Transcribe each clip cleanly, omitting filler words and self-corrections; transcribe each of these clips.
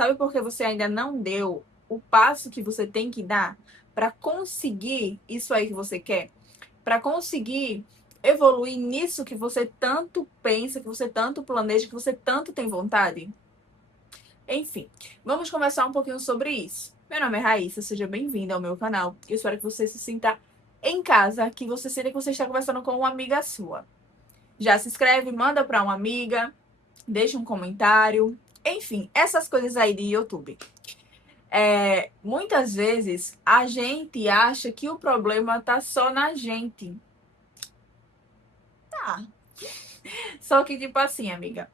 Sabe por que você ainda não deu o passo que você tem que dar para conseguir isso aí que você quer? Para conseguir evoluir nisso que você tanto pensa, que você tanto planeja, que você tanto tem vontade? Enfim, vamos conversar um pouquinho sobre isso. Meu nome é Raíssa, seja bem-vinda ao meu canal. Eu espero que você se sinta em casa, que você sinta que você está conversando com uma amiga sua. Já se inscreve, manda para uma amiga, deixa um comentário. Enfim, essas coisas aí de YouTube. Muitas vezes a gente acha que o problema tá só na gente. Tá. Só que, tipo assim, amiga,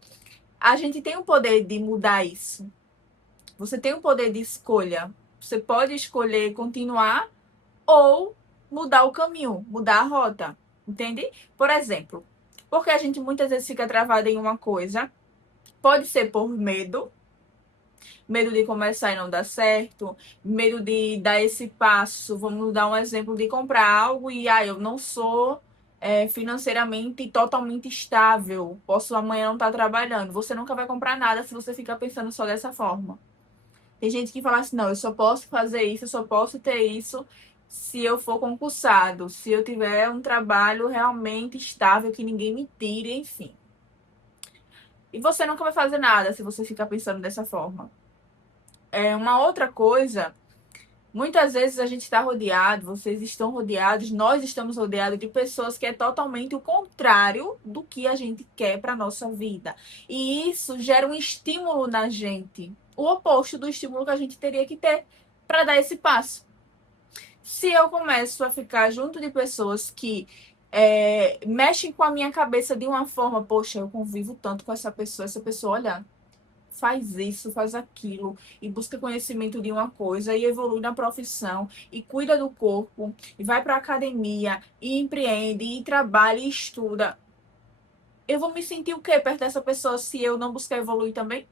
a gente tem o poder de mudar isso. Você tem o poder de escolha. Você pode escolher continuar ou mudar o caminho, mudar a rota. Entende? Por exemplo, porque a gente muitas vezes fica travada em uma coisa. Pode ser por medo, medo de começar e não dar certo, medo de dar esse passo. Vamos dar um exemplo de comprar algo e eu não sou financeiramente totalmente estável, posso amanhã não estar trabalhando. Você nunca vai comprar nada se você ficar pensando só dessa forma. Tem gente que fala assim, não, eu só posso fazer isso, eu só posso ter isso se eu for concursado, se eu tiver um trabalho realmente estável, que ninguém me tire, enfim. E você nunca vai fazer nada se você ficar pensando dessa forma. Uma outra coisa, muitas vezes a gente está rodeado, vocês estão rodeados, nós estamos rodeados de pessoas que é totalmente o contrário do que a gente quer para nossa vida. E isso gera um estímulo na gente, o oposto do estímulo que a gente teria que ter para dar esse passo. Se eu começo a ficar junto de pessoas que mexem com a minha cabeça de uma forma, poxa, eu convivo tanto com essa pessoa, olha, faz isso, faz aquilo, e busca conhecimento de uma coisa, e evolui na profissão, e cuida do corpo, e vai para a academia, e empreende, e trabalha, e estuda. Eu vou me sentir o quê perto dessa pessoa se eu não buscar evoluir também?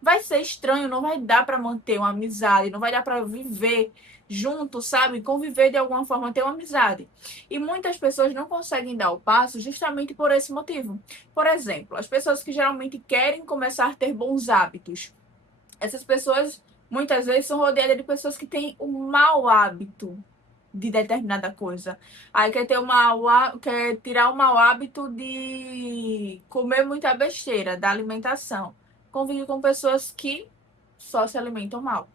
Vai ser estranho, não vai dar para manter uma amizade, não vai dar para viver junto, sabe? Conviver de alguma forma, ter uma amizade. E muitas pessoas não conseguem dar o passo justamente por esse motivo. Por exemplo, as pessoas que geralmente querem começar a ter bons hábitos. Essas pessoas muitas vezes são rodeadas de pessoas que têm o mau hábito de determinada coisa. Aí quer ter quer tirar o mau hábito de comer muita besteira da alimentação. Convive com pessoas que só se alimentam mal.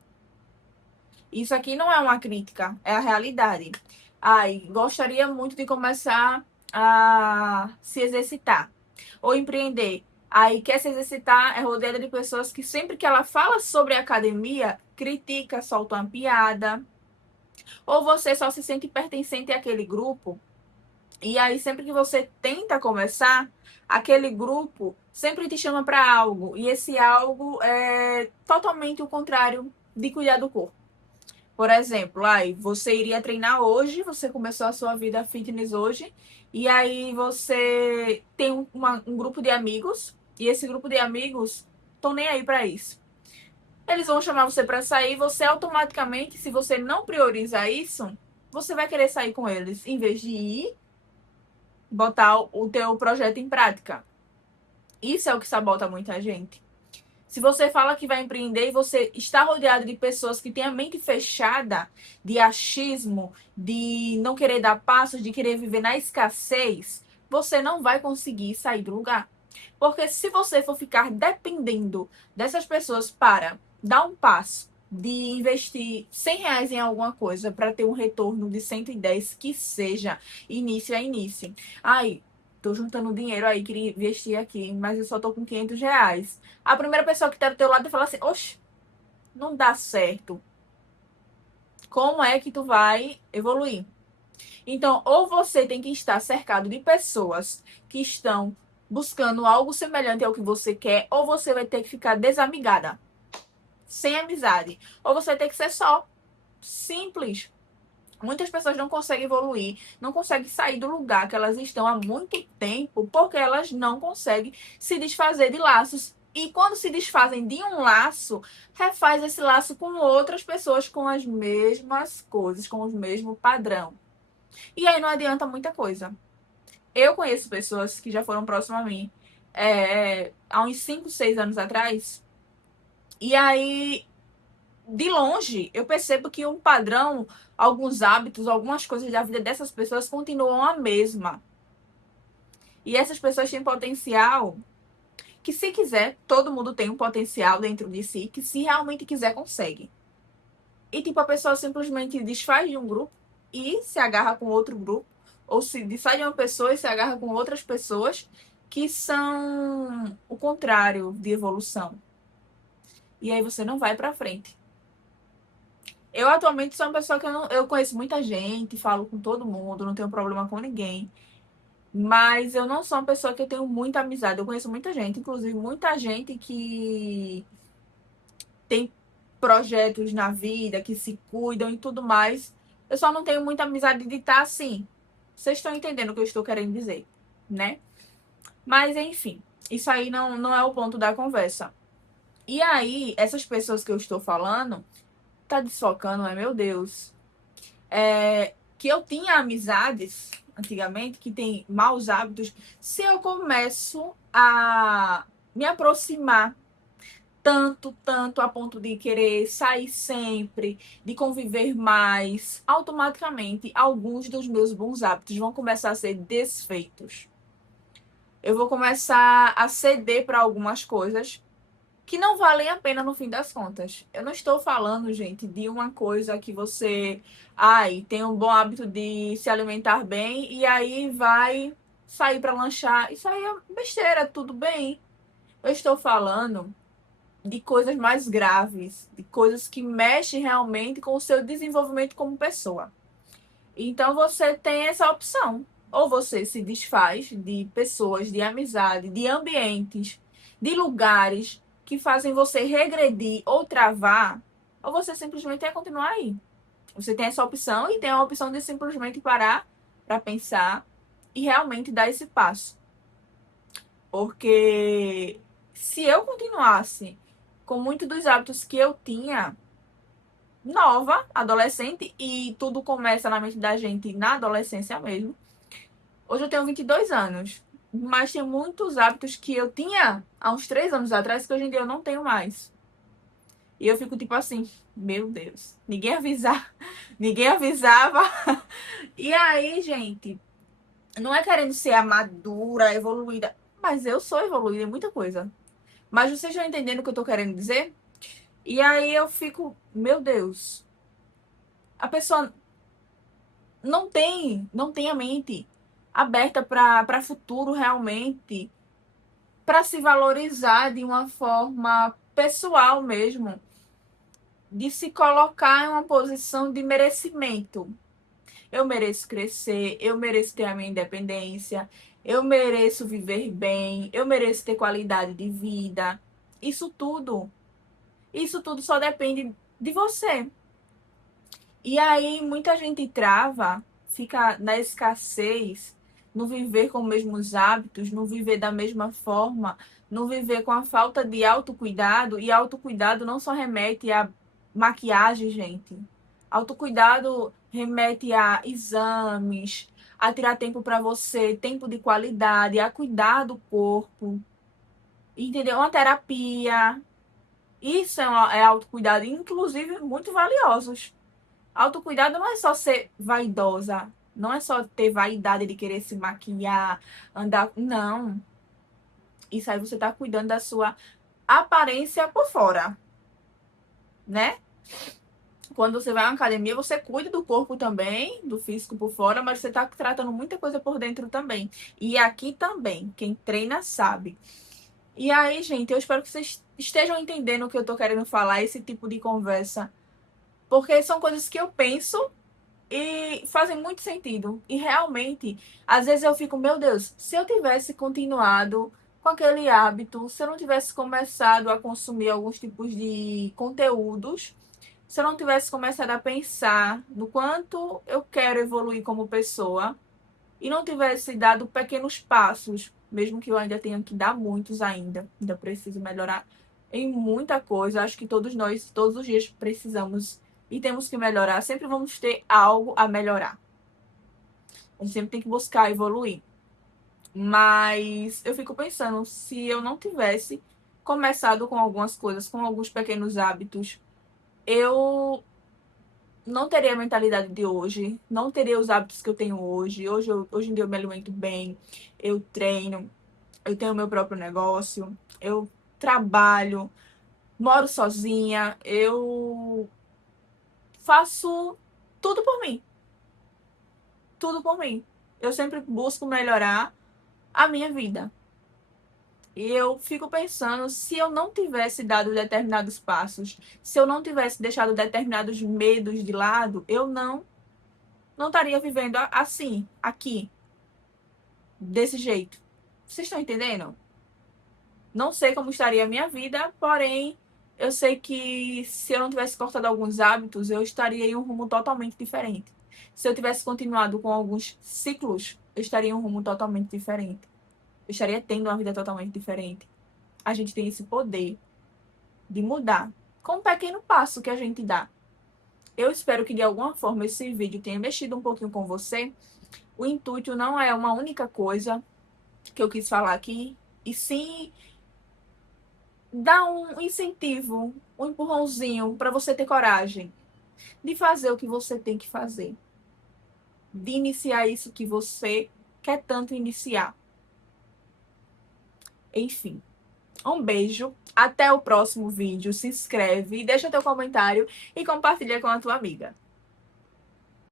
Isso aqui não é uma crítica, é a realidade. Ai, gostaria muito de começar a se exercitar ou empreender. Aí quer se exercitar, é rodeada de pessoas que sempre que ela fala sobre academia, critica, solta uma piada. Ou você só se sente pertencente àquele grupo, e aí sempre que você tenta começar, aquele grupo sempre te chama para algo, e esse algo é totalmente o contrário de cuidar do corpo. Por exemplo, aí você iria treinar hoje, você começou a sua vida fitness hoje, e aí você tem um grupo de amigos, e esse grupo de amigos estão nem aí para isso. Eles vão chamar você para sair, você automaticamente, se você não priorizar isso, você vai querer sair com eles, em vez de ir botar o teu projeto em prática. Isso é o que sabota muita gente. Se você fala que vai empreender e você está rodeado de pessoas que têm a mente fechada, de achismo, de não querer dar passos, de querer viver na escassez, você não vai conseguir sair do lugar. Porque se você for ficar dependendo dessas pessoas para dar um passo, de investir R$ 100 em alguma coisa para ter um retorno de 110, que seja início a início. Aí, tô juntando dinheiro aí, queria investir aqui, mas eu só tô com R$ 500. A primeira pessoa que tá do teu lado vai falar assim, oxe, não dá certo. Como é que tu vai evoluir? Então, ou você tem que estar cercado de pessoas que estão buscando algo semelhante ao que você quer, ou você vai ter que ficar desamigada, sem amizade. Ou você vai ter que ser só. Simples. Muitas pessoas não conseguem evoluir, não conseguem sair do lugar que elas estão há muito tempo, porque elas não conseguem se desfazer de laços. E quando se desfazem de um laço, refaz esse laço com outras pessoas com as mesmas coisas, com o mesmo padrão. E aí não adianta muita coisa. Eu conheço pessoas que já foram próximas a mim há uns 5, 6 anos atrás. E aí, de longe, eu percebo que um padrão, alguns hábitos, algumas coisas da vida dessas pessoas continuam a mesma. E essas pessoas têm potencial que, se quiser, todo mundo tem um potencial dentro de si, que se realmente quiser, consegue. E, tipo, a pessoa simplesmente desfaz de um grupo e se agarra com outro grupo, ou se desfaz de uma pessoa e se agarra com outras pessoas que são o contrário de evolução. E aí você não vai pra frente. Eu atualmente sou uma pessoa que eu conheço muita gente, falo com todo mundo, não tenho problema com ninguém. Mas eu não sou uma pessoa que eu tenho muita amizade. Eu conheço muita gente, inclusive muita gente que tem projetos na vida, que se cuidam e tudo mais. Eu só não tenho muita amizade de estar assim. Vocês estão entendendo o que eu estou querendo dizer, né? Mas enfim, isso aí não é o ponto da conversa. E aí, essas pessoas que eu estou falando, tá desfocando, é meu Deus. Que eu tinha amizades antigamente que tem maus hábitos, se eu começo a me aproximar tanto a ponto de querer sair sempre, de conviver mais, automaticamente alguns dos meus bons hábitos vão começar a ser desfeitos. Eu vou começar a ceder para algumas coisas que não valem a pena no fim das contas. Eu não estou falando, gente, de uma coisa que você, ai, tem um bom hábito de se alimentar bem e aí vai sair para lanchar. Isso aí é besteira, tudo bem. Eu estou falando de coisas mais graves, de coisas que mexem realmente com o seu desenvolvimento como pessoa. Então você tem essa opção. Ou você se desfaz de pessoas, de amizade, de ambientes, de lugares que fazem você regredir ou travar, ou você simplesmente quer continuar aí. Você tem essa opção e tem a opção de simplesmente parar para pensar e realmente dar esse passo. Porque se eu continuasse com muitos dos hábitos que eu tinha nova, adolescente, e tudo começa na mente da gente na adolescência mesmo. Hoje eu tenho 22 anos, mas tem muitos hábitos que eu tinha há uns 3 anos atrás que hoje em dia eu não tenho mais. E eu fico tipo assim, meu Deus, ninguém avisar, ninguém avisava. E aí, gente, não é querendo ser a madura, evoluída, mas eu sou evoluída em muita coisa. Mas vocês estão entendendo o que eu tô querendo dizer? E aí eu fico, meu Deus, a pessoa não tem a mente aberta para futuro realmente, para se valorizar de uma forma pessoal mesmo, de se colocar em uma posição de merecimento. Eu mereço crescer, eu mereço ter a minha independência, eu mereço viver bem, eu mereço ter qualidade de vida. Isso tudo, isso tudo só depende de você. E aí muita gente trava, fica na escassez, no viver com os mesmos hábitos, no viver da mesma forma, no viver com a falta de autocuidado. E autocuidado não só remete a maquiagem, gente. Autocuidado remete a exames, a tirar tempo para você, tempo de qualidade, a cuidar do corpo, entendeu? Uma terapia. Isso é autocuidado, inclusive muito valiosos. Autocuidado não é só ser vaidosa, não é só ter vaidade de querer se maquiar, andar. Não. Isso aí você tá cuidando da sua aparência por fora, né? Quando você vai à academia, você cuida do corpo também, do físico por fora, mas você tá tratando muita coisa por dentro também. E aqui também, quem treina sabe. E aí, gente, eu espero que vocês estejam entendendo o que eu tô querendo falar, esse tipo de conversa. Porque são coisas que eu penso e fazem muito sentido. E realmente, às vezes eu fico, meu Deus, se eu tivesse continuado com aquele hábito, se eu não tivesse começado a consumir alguns tipos de conteúdos, se eu não tivesse começado a pensar no quanto eu quero evoluir como pessoa e não tivesse dado pequenos passos, mesmo que eu ainda tenha que dar muitos ainda preciso melhorar em muita coisa. Acho que todos nós, todos os dias precisamos e temos que melhorar. Sempre vamos ter algo a melhorar. A gente sempre tem que buscar evoluir. Mas eu fico pensando, se eu não tivesse começado com algumas coisas, com alguns pequenos hábitos, eu não teria a mentalidade de hoje, não teria os hábitos que eu tenho hoje. Hoje em dia eu me alimento bem, eu treino, eu tenho meu próprio negócio, eu trabalho, moro sozinha, eu faço tudo por mim, tudo por mim. Eu sempre busco melhorar a minha vida. E eu fico pensando, se eu não tivesse dado determinados passos, se eu não tivesse deixado determinados medos de lado, eu não estaria vivendo assim, aqui, desse jeito. Vocês estão entendendo? Não sei como estaria a minha vida, porém, eu sei que se eu não tivesse cortado alguns hábitos, eu estaria em um rumo totalmente diferente. Se eu tivesse continuado com alguns ciclos, eu estaria em um rumo totalmente diferente. Eu estaria tendo uma vida totalmente diferente. A gente tem esse poder de mudar com um pequeno passo que a gente dá. Eu espero que de alguma forma esse vídeo tenha mexido um pouquinho com você. O intuito não é uma única coisa que eu quis falar aqui, e sim dar um incentivo, um empurrãozinho para você ter coragem de fazer o que você tem que fazer, de iniciar isso que você quer tanto iniciar. Enfim, um beijo, até o próximo vídeo, se inscreve, deixa teu comentário e compartilha com a tua amiga.